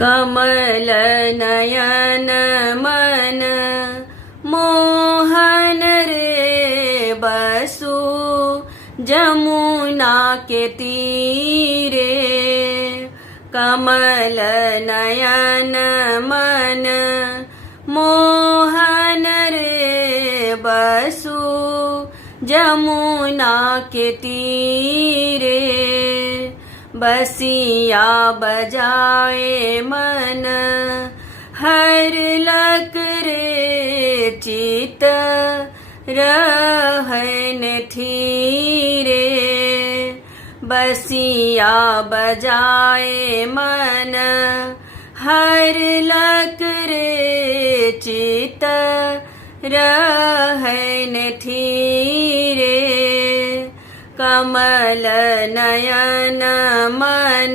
कमल नयन मन मोहन रे बसु जमुना के तीरे। कमल नयन मन मोहन रे बसु जमुना के तीरे। बसिया बजाए मन हर लक रे चित रहन थीरे। बसिया बजाए मन हर लक रे चित रहन थीरे। कमल नयन मन